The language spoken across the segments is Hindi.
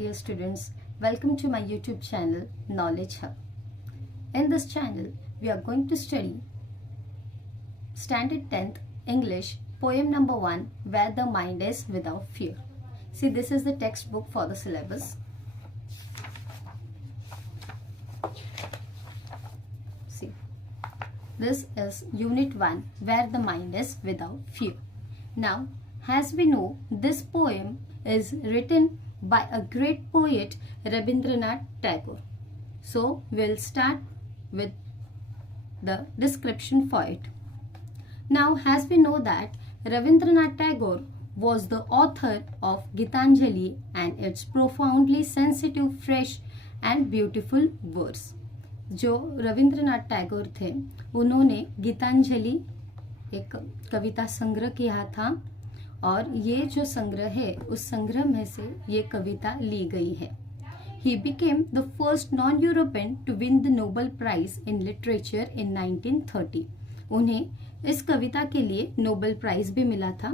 dear students, welcome to my YouTube channel Knowledge Hub. In this channel, we are going to study Standard 10th English poem number 1, Where the Mind is Without Fear. See, this is the textbook for the syllabus. See, this is Unit 1, Where the Mind is Without Fear. Now, as we know, this poem is written by a great poet, Rabindranath Tagore. So, we'll start with the description for it. Now, as we know that Rabindranath Tagore was the author of Gitanjali and its profoundly sensitive, fresh and beautiful verse. जो रविंद्रनाथ टैगोर थे, उन्होंने गीतांजलि एक कविता संग्रह किया था और ये जो संग्रह है उस संग्रह में से ये कविता ली गई है. He became the first non-European to win the Nobel Prize in Literature in 1930. उन्हें इस कविता के लिए नोबेल प्राइज भी मिला था.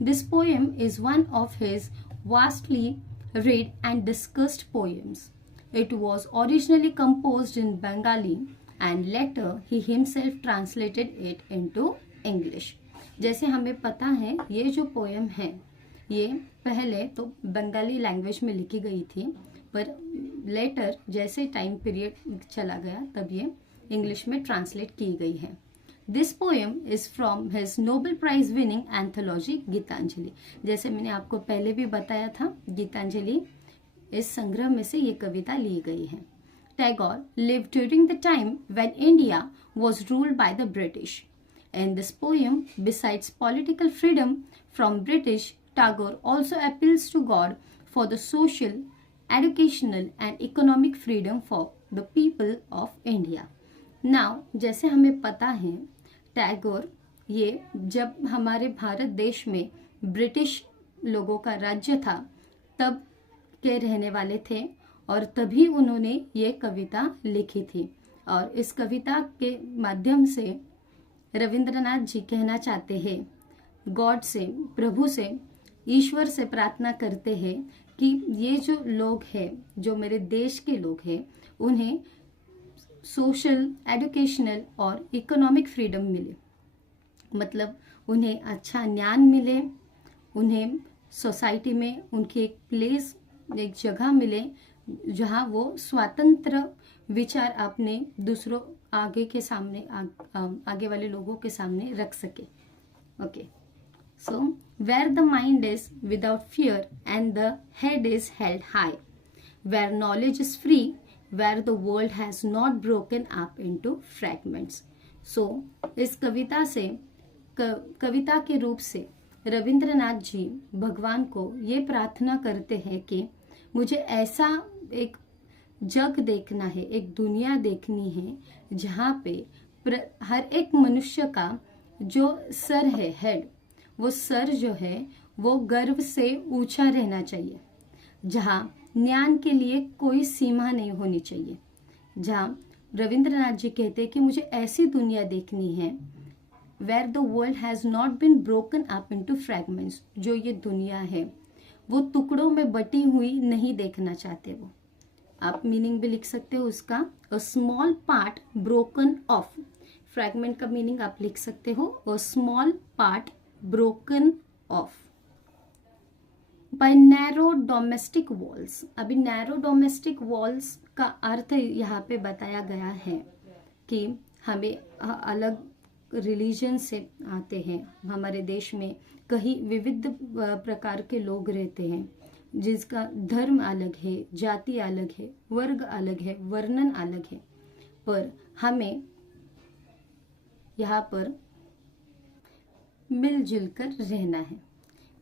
This poem is one of his vastly read and discussed poems. It was originally composed in Bengali and later he himself translated it into English. जैसे हमें पता है ये जो पोएम है ये पहले तो बंगाली लैंग्वेज में लिखी गई थी, पर लेटर जैसे टाइम पीरियड चला गया तब ये इंग्लिश में ट्रांसलेट की गई है. This poem is from his Nobel prize winning anthology Gitanjali. जैसे मैंने आपको पहले भी बताया था, गीतांजलि इस संग्रह में से ये कविता ली गई है. Tagore lived during the time when India was ruled by the British. In this poem, besides political freedom from British, Tagore also appeals to God for the social, educational and economic freedom for the people of India. Now, जैसे हमें पता है, टैगोर ये जब हमारे भारत देश में ब्रिटिश लोगों का राज्य था तब के रहने वाले थे और तभी उन्होंने ये कविता लिखी थी. और इस कविता के माध्यम से रविंद्रनाथ जी कहना चाहते हैं, गॉड से, प्रभु से, ईश्वर से प्रार्थना करते हैं कि ये जो लोग हैं, जो मेरे देश के लोग हैं, उन्हें सोशल, एजुकेशनल और इकोनॉमिक फ्रीडम मिले. मतलब उन्हें अच्छा ज्ञान मिले, उन्हें सोसाइटी में उनकी एक प्लेस, एक जगह मिले जहाँ वो स्वतंत्र विचार अपने दूसरों आगे के सामने आगे वाले लोगों के सामने रख सके. Okay, so where the mind is without fear and the head is held high, where knowledge is free, where the world has not broken up into fragments. So इस कविता से कविता के रूप से रविंद्रनाथ जी भगवान को ये प्रार्थना करते हैं कि मुझे ऐसा एक जग देखना है, एक दुनिया देखनी है जहाँ पे हर एक मनुष्य का जो सर है, हेड, वो सर जो है वो गर्व से ऊंचा रहना चाहिए, जहाँ ज्ञान के लिए कोई सीमा नहीं होनी चाहिए. जहाँ रविंद्रनाथ जी कहते हैं कि मुझे ऐसी दुनिया देखनी है where the world has not been broken up into fragments. जो ये दुनिया है वो टुकड़ों में बटी हुई नहीं देखना चाहते. वो आप मीनिंग भी लिख सकते हो उसका, a small part broken off. Fragment का मीनिंग आप लिख सकते हो, a small part broken off by narrow domestic walls. अभी नैरो डोमेस्टिक वॉल्स का अर्थ यहाँ पे बताया गया है कि हमें अलग रिलीजन से आते हैं. हमारे देश में कई विविध प्रकार के लोग रहते हैं जिसका धर्म अलग है, जाति अलग है, वर्ग अलग है, वर्णन अलग है, पर हमें यहाँ पर मिलजुल कर रहना है.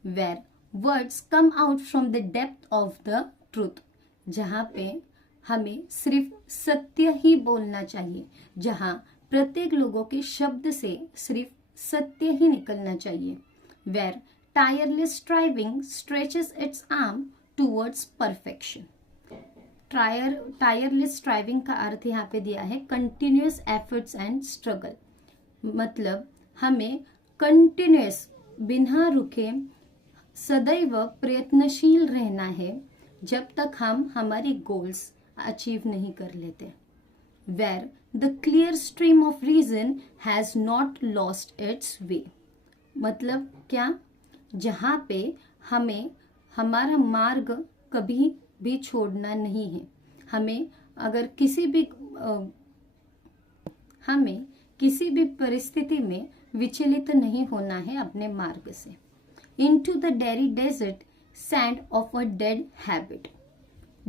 Where words come out from the depth of the truth. जहाँ पे हमें सिर्फ सत्य ही बोलना चाहिए, जहाँ प्रत्येक लोगों के शब्द से सिर्फ सत्य ही निकलना चाहिए. Where tireless striving stretches its arm towards perfection. tireless striving का अर्थ यहाँ पे दिया है continuous efforts and struggle. मतलब हमें continuous, बिना रुके, सदैव प्रयत्नशील रहना है जब तक हम हमारी गोल्स अचीव नहीं कर लेते। Where the clear stream of reason has not lost its way, मतलब क्या, जहाँ पे हमें हमारा मार्ग कभी भी छोड़ना नहीं है। हमें अगर हमें किसी भी परिस्थिति में विचलित नहीं होना है अपने मार्ग से। Into the Derry Desert, sand of a dead habit.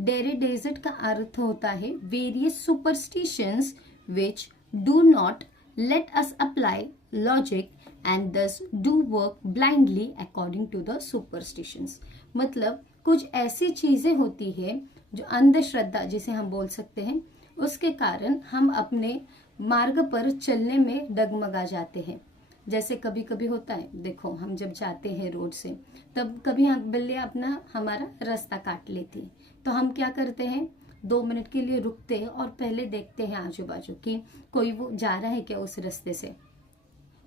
Derry Desert का अर्थ होता है various superstitions which do not let us apply logic and thus do work blindly according to the superstitions. मतलब कुछ ऐसी चीजें होती है जो अंधश्रद्धा जिसे हम बोल सकते हैं, उसके कारण हम अपने मार्ग पर चलने में डगमगा जाते हैं। जैसे कभी कभी होता है, देखो हम जब जाते हैं रोड से, तब कभी हम बिल्लियाँ अपना हमारा रास्ता काट लेती है, तो हम क्या करते हैं, 2 मिनट के लिए रुकते हैं और पहले देखते हैं आजू बाजू कि कोई वो जा रहा है क्या उस रास्ते से।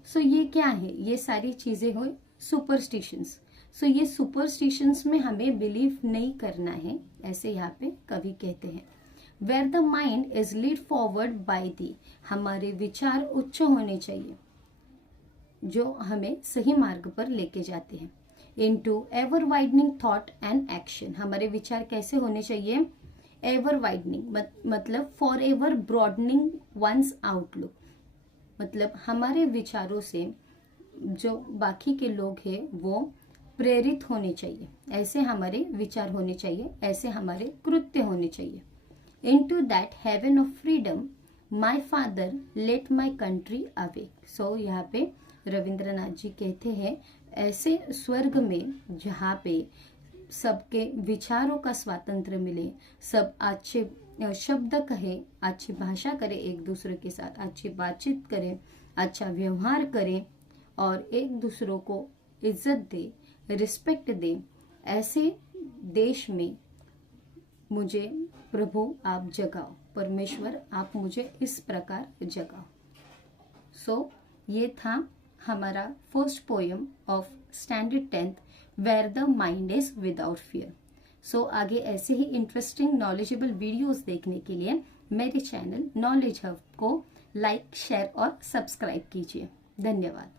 सो ये क्या है, ये सारी चीजें हुई सुपरस्टिशंस। सो ये सुपरस्टिशंस में हमें बिलीव नहीं करना है, ऐसे यहाँ पे कवि कहते हैं। Where the mind is lead forward by thee, हमारे विचार उच्च होने चाहिए जो हमें सही मार्ग पर लेके जाते हैं। Into ever widening thought and action, हमारे विचार कैसे होने चाहिए, एवर वाइडनिंग मतलब for ever broadening one's outlook, मतलब हमारे विचारों से जो बाकी के लोग हैं वो प्रेरित होने चाहिए, ऐसे हमारे विचार होने चाहिए, ऐसे हमारे कृत्य होने चाहिए। Into that heaven of freedom my father let my country awake. So यहाँ पे रविंद्रनाथ जी कहते हैं, ऐसे स्वर्ग में जहाँ पे सबके विचारों का स्वातंत्र्य मिले, सब अच्छे शब्द कहे, अच्छी भाषा करे, एक दूसरे के साथ अच्छी बातचीत करें, अच्छा व्यवहार करें और एक दूसरों को इज्जत दे, रिस्पेक्ट दे, ऐसे देश में मुझे प्रभु आप जगाओ, परमेश्वर आप मुझे इस प्रकार जगाओ। सो ये था हमारा first poem of standard 10th, where the mind is without fear. So आगे ऐसे ही इंटरेस्टिंग नॉलेजेबल वीडियोस देखने के लिए मेरे चैनल नॉलेज हब को लाइक, शेयर और सब्सक्राइब कीजिए। धन्यवाद।